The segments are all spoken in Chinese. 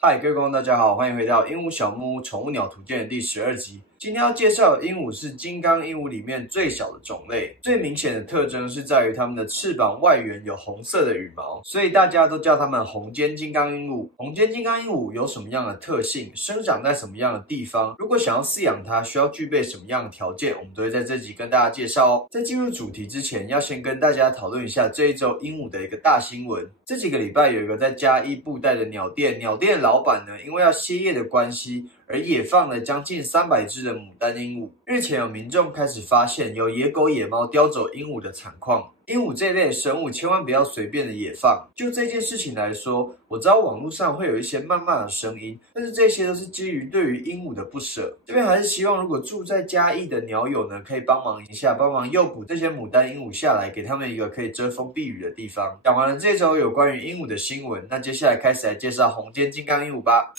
嗨，各位观众，大家好，欢迎回到鹦鹉小木屋宠物鸟图鉴的第12集。今天要介绍的鹦鹉是金刚鹦鹉里面最小的种类，最明显的特征是在于它们的翅膀外缘有红色的羽毛，所以大家都叫它们红尖金刚鹦鹉。红尖金刚鹦鹉有什么样的特性？生长在什么样的地方？如果想要饲养它，需要具备什么样的条件？我们都会在这集跟大家介绍哦。在进入主题之前，要先跟大家讨论一下这一周鹦鹉的一个大新闻。这几个礼拜有一个在嘉义布袋的鸟店的老板呢，因为要歇业的关系，而野放了将近300只的牡丹鹦鹉。日前有民众开始发现有野狗野猫叼走鹦鹉的惨况。鹦鹉这类的生物千万不要随便的野放。就这件事情来说，我知道网络上会有一些谩骂的声音，但是这些都是基于对于鹦鹉的不舍。这边还是希望如果住在嘉义的鸟友呢，可以帮忙一下，帮忙诱捕这些牡丹鹦鹉下来，给他们一个可以遮风避雨的地方。讲完了这周有关于鹦鹉的新闻，那接下来开始来介绍红尖金刚鹦鹉吧。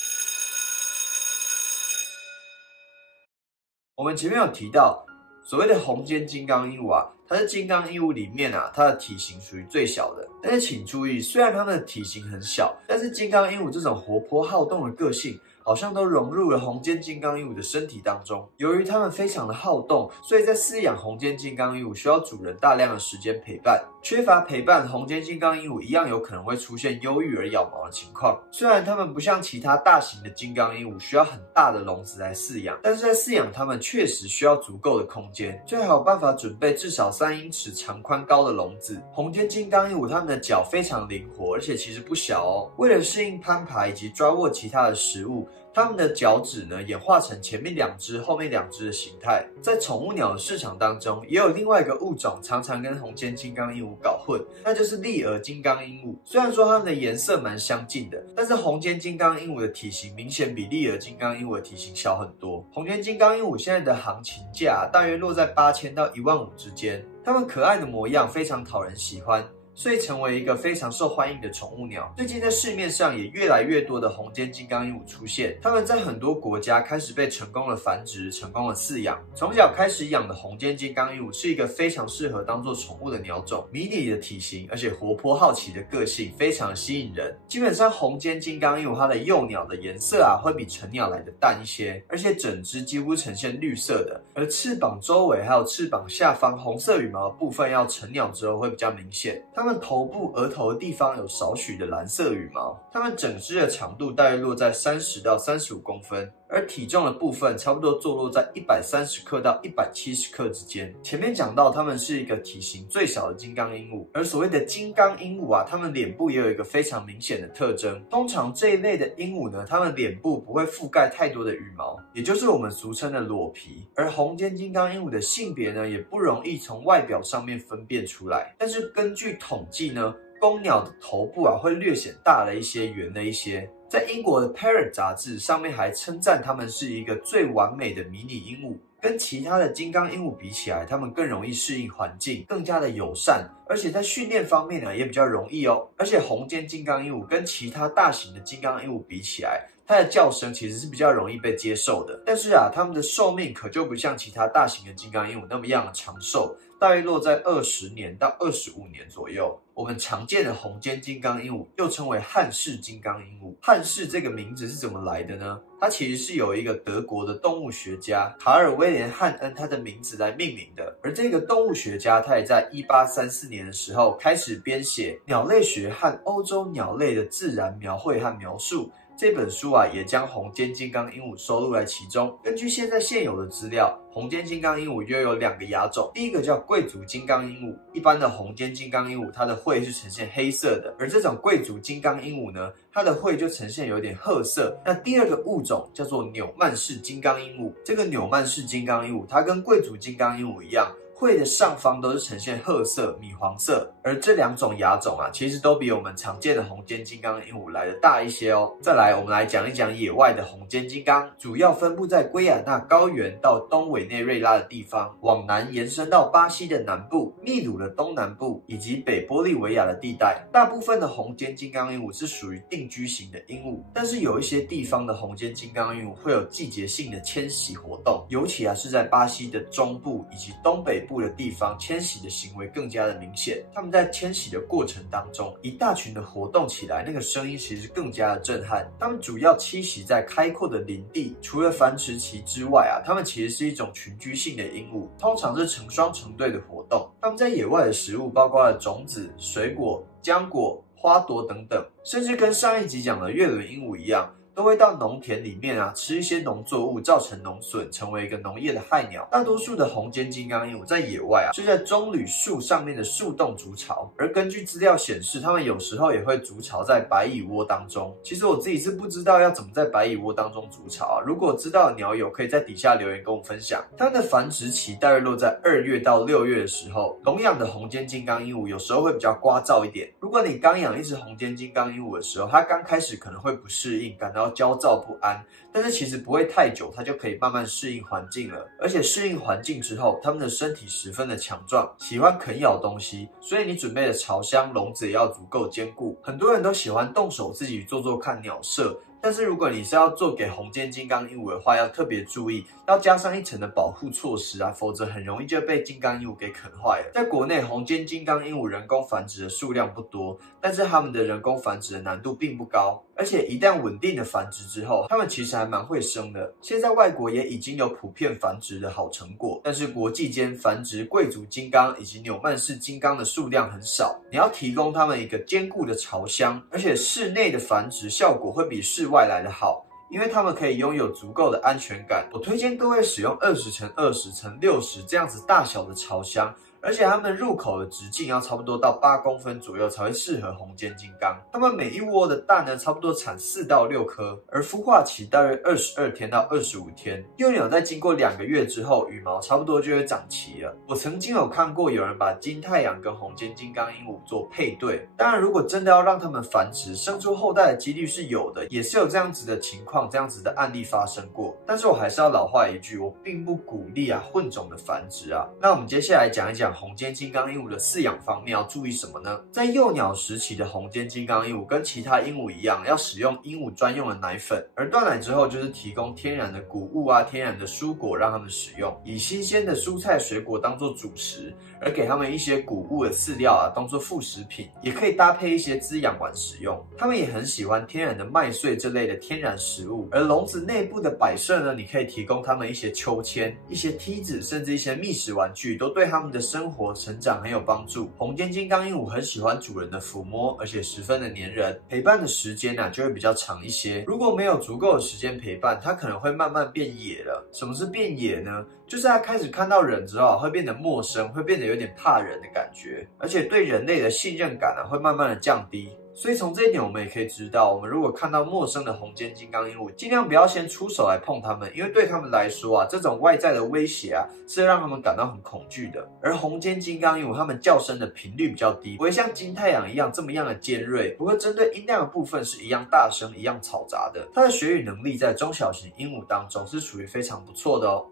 我们前面有提到，所谓的红尖金刚鹦鹉啊，它是金刚鹦鹉里面啊，它的体型属于最小的。但是请注意，虽然它们的体型很小，但是金刚鹦鹉这种活泼好动的个性，好像都融入了红尖金刚鹦鹉的身体当中。由于它们非常的好动，所以在饲养红尖金刚鹦鹉需要主人大量的时间陪伴。缺乏陪伴，红尖金刚鹦鹉一样有可能会出现忧郁而咬毛的情况。虽然它们不像其他大型的金刚鹦鹉需要很大的笼子来饲养，但是在饲养它们确实需要足够的空间，最好有办法准备至少3英尺长宽高的笼子。红尖金刚鹦鹉它们的脚非常灵活，而且其实不小哦。为了适应攀爬以及抓握其他的食物，它们的脚趾呢演化成前面2只、后面2只的形态。在宠物鸟的市场当中，也有另外一个物种常常跟红尖金刚鹦鹉搞混，那就是丽蛾金刚鹦鹉。虽然说它们的颜色蛮相近的，但是红尖金刚鹦鹉的体型明显比丽蛾金刚鹦鹉的体型小很多。红尖金刚鹦鹉现在的行情价大约落在8000到15000之间。它们可爱的模样非常讨人喜欢，所以成为一个非常受欢迎的宠物鸟。最近在市面上也越来越多的红尖金刚鹦鹉出现，它们在很多国家开始被成功的繁殖、成功的饲养。从小开始养的红尖金刚鹦鹉是一个非常适合当做宠物的鸟种，迷你的体型，而且活泼好奇的个性非常吸引人。基本上红尖金刚鹦鹉它的幼鸟的颜色啊会比成鸟来的淡一些，而且整只几乎呈现绿色的，而翅膀周围还有翅膀下方红色羽毛的部分要成鸟之后会比较明显。它们头部、额头的地方有少许的蓝色羽毛，它们整只的长度大约落在30到35公分，而体重的部分差不多坐落在130克到170克之间。前面讲到它们是一个体型最小的金刚鹦鹉，而所谓的金刚鹦鹉啊，它们脸部也有一个非常明显的特征。通常这一类的鹦鹉呢，它们脸部不会覆盖太多的羽毛，也就是我们俗称的裸皮。而红尖金刚鹦鹉的性别呢，也不容易从外表上面分辨出来。但是根据统计呢，公鸟的头部啊会略显大了一些，圆了一些。在英国的 Parrot 杂志上面还称赞它们是一个最完美的迷你鹦鹉。跟其他的金刚鹦鹉比起来，它们更容易适应环境，更加的友善，而且在训练方面呢也比较容易哦。而且红尖金刚鹦鹉跟其他大型的金刚鹦鹉比起来，它的叫声其实是比较容易被接受的。但是啊，它们的寿命可就不像其他大型的金刚鹦鹉那么样的长寿，大约落在20年到25年左右。我们常见的红尖金刚鹦鹉又称为汉氏金刚鹦鹉。汉氏这个名字是怎么来的呢？它其实是由一个德国的动物学家卡尔威廉汉恩他的名字来命名的。而这个动物学家他也在1834年的时候开始编写《鸟类学和欧洲鸟类的自然描绘和描述》。这本书啊，也将红尖金刚鹦鹉收录在其中。根据现有的资料，红尖金刚鹦鹉约有2个亚种，第一个叫贵族金刚鹦鹉。一般的红尖金刚鹦鹉，它的喙是呈现黑色的，而这种贵族金刚鹦鹉呢，它的喙就呈现有点褐色。那第2个物种叫做纽曼氏金刚鹦鹉。这个纽曼氏金刚鹦鹉，它跟贵族金刚鹦鹉一样，喙的上方都是呈现褐色、米黄色，而这2种亚种啊，其实都比我们常见的红尖金刚鹦鹉来的大一些哦。再来，我们来讲一讲野外的红尖金刚，主要分布在圭亚那高原到东委内瑞拉的地方，往南延伸到巴西的南部、秘鲁的东南部以及北玻利维亚的地带。大部分的红尖金刚鹦鹉是属于定居型的鹦鹉，但是有一些地方的红尖金刚鹦鹉会有季节性的迁徙活动，尤其是在巴西的中部以及东北部部的地方迁徙的行为更加的明显。它们在迁徙的过程当中，一大群的活动起来，那个声音其实更加的震撼。它们主要栖息在开阔的林地，除了繁殖期之外啊，它们其实是一种群居性的鹦鹉，通常是成双成对的活动。它们在野外的食物包括了种子、水果、浆果、花朵等等，甚至跟上一集讲的月轮鹦鹉一样，都会到农田里面啊吃一些农作物，造成农损，成为一个农业的害鸟。大多数的红尖金刚鹦鹉在野外啊是在棕榈树上面的树洞筑巢，而根据资料显示，它们有时候也会筑巢在白蚁窝当中。其实我自己是不知道要怎么在白蚁窝当中筑巢啊，如果知道的鸟友可以在底下留言跟我分享。它们的繁殖期大约落在2月到6月的时候。笼养的红尖金刚鹦鹉有时候会比较聒噪一点。如果你刚养一只红尖金刚鹦鹉的时候，它刚开始可能会不适应，感到焦躁不安，但是其实不会太久，它就可以慢慢适应环境了。而且适应环境之后，它们的身体十分的强壮，喜欢啃咬东西，所以你准备的巢箱、笼子也要足够坚固。很多人都喜欢动手自己做看鸟舍，但是如果你是要做给红尖金刚鹦鹉的话，要特别注意，要加上一层的保护措施啊，否则很容易就被金刚鹦鹉给啃坏了。在国内，红尖金刚鹦鹉人工繁殖的数量不多，但是它们的人工繁殖的难度并不高，而且一旦稳定的繁殖之后，它们其实还蛮会生的。现在外国也已经有普遍繁殖的好成果，但是国际间繁殖贵族金刚以及纽曼氏金刚的数量很少，你要提供它们一个坚固的巢箱，而且室内的繁殖效果会比室外来的好。因为它们可以拥有足够的安全感，我推荐各位使用20×20×60这样子大小的巢箱，而且它们入口的直径要差不多到8公分左右才会适合红尖金刚。它们每一窝的蛋呢，差不多产4到6颗，而孵化期大约22天到25天。幼鸟在经过2个月之后，羽毛差不多就会长齐了。我曾经有看过有人把金太阳跟红尖金刚鹦鹉做配对，当然如果真的要让它们繁殖，生出后代的几率是有的，也是有这样子的情况，这样子的案例发生过。但是我还是要老话一句，我并不鼓励啊混种的繁殖啊。那我们接下来讲一讲红尖金刚鹦鹉的饲养方面要注意什么呢？在幼鸟时期的红尖金刚鹦鹉跟其他鹦鹉一样，要使用鹦鹉专用的奶粉，而断奶之后就是提供天然的谷物啊、天然的蔬果让它们使用，以新鲜的蔬菜水果当做主食，而给它们一些谷物的饲料啊当做副食品，也可以搭配一些滋养丸使用。它们也很喜欢天然的麦穗这类的天然食物，而笼子内部的摆设呢，你可以提供它们一些秋千、一些梯子，甚至一些觅食玩具，都对它们的生活成长很有帮助。红尖金刚鹦鹉很喜欢主人的抚摸，而且十分的黏人，陪伴的时间啊就会比较长一些。如果没有足够的时间陪伴，它可能会慢慢变野了。什么是变野呢？就是它开始看到人之后会变得陌生，会变得有点怕人的感觉，而且对人类的信任感啊会慢慢的降低。所以从这一点我们也可以知道，我们如果看到陌生的红尖金刚鹦鹉，尽量不要先出手来碰它们，因为对它们来说啊，这种外在的威胁啊是让它们感到很恐惧的。而红尖金刚鹦鹉它们叫声的频率比较低，不会像金太阳一样这么样的尖锐，不过针对音量的部分是一样大声、一样嘈杂的。它的学语能力在中小型鹦鹉当中是属于非常不错的哦。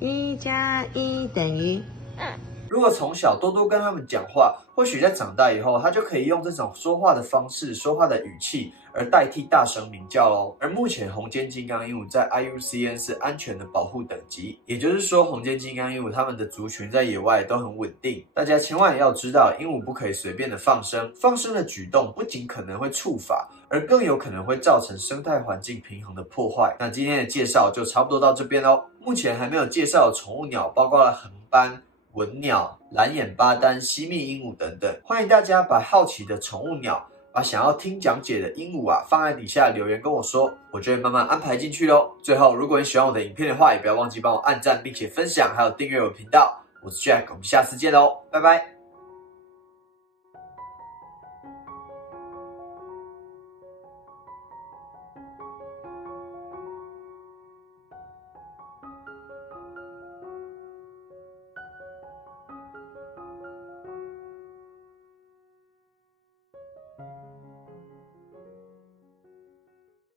1+1=2。如果从小多多跟他们讲话，或许在长大以后，他就可以用这种说话的方式、说话的语气而代替大声鸣叫哦。而目前红尖金刚鹦鹉在 IUCN 是安全的保护等级，也就是说红尖金刚鹦鹉它们的族群在野外都很稳定。大家千万要知道，鹦鹉不可以随便的放生，放生的举动不仅可能会触法，而更有可能会造成生态环境平衡的破坏。那今天的介绍就差不多到这边咯。目前还没有介绍的宠物鸟包括了横斑、文鸟、蓝眼巴丹、西密鹦鹉等等，欢迎大家把好奇的宠物鸟、把想要听讲解的鹦鹉啊放在底下留言跟我说，我就会慢慢安排进去咯。最后，如果你喜欢我的影片的话，也不要忘记帮我按赞并且分享，还有订阅我的频道。我是 Jack， 我们下次见咯，拜拜。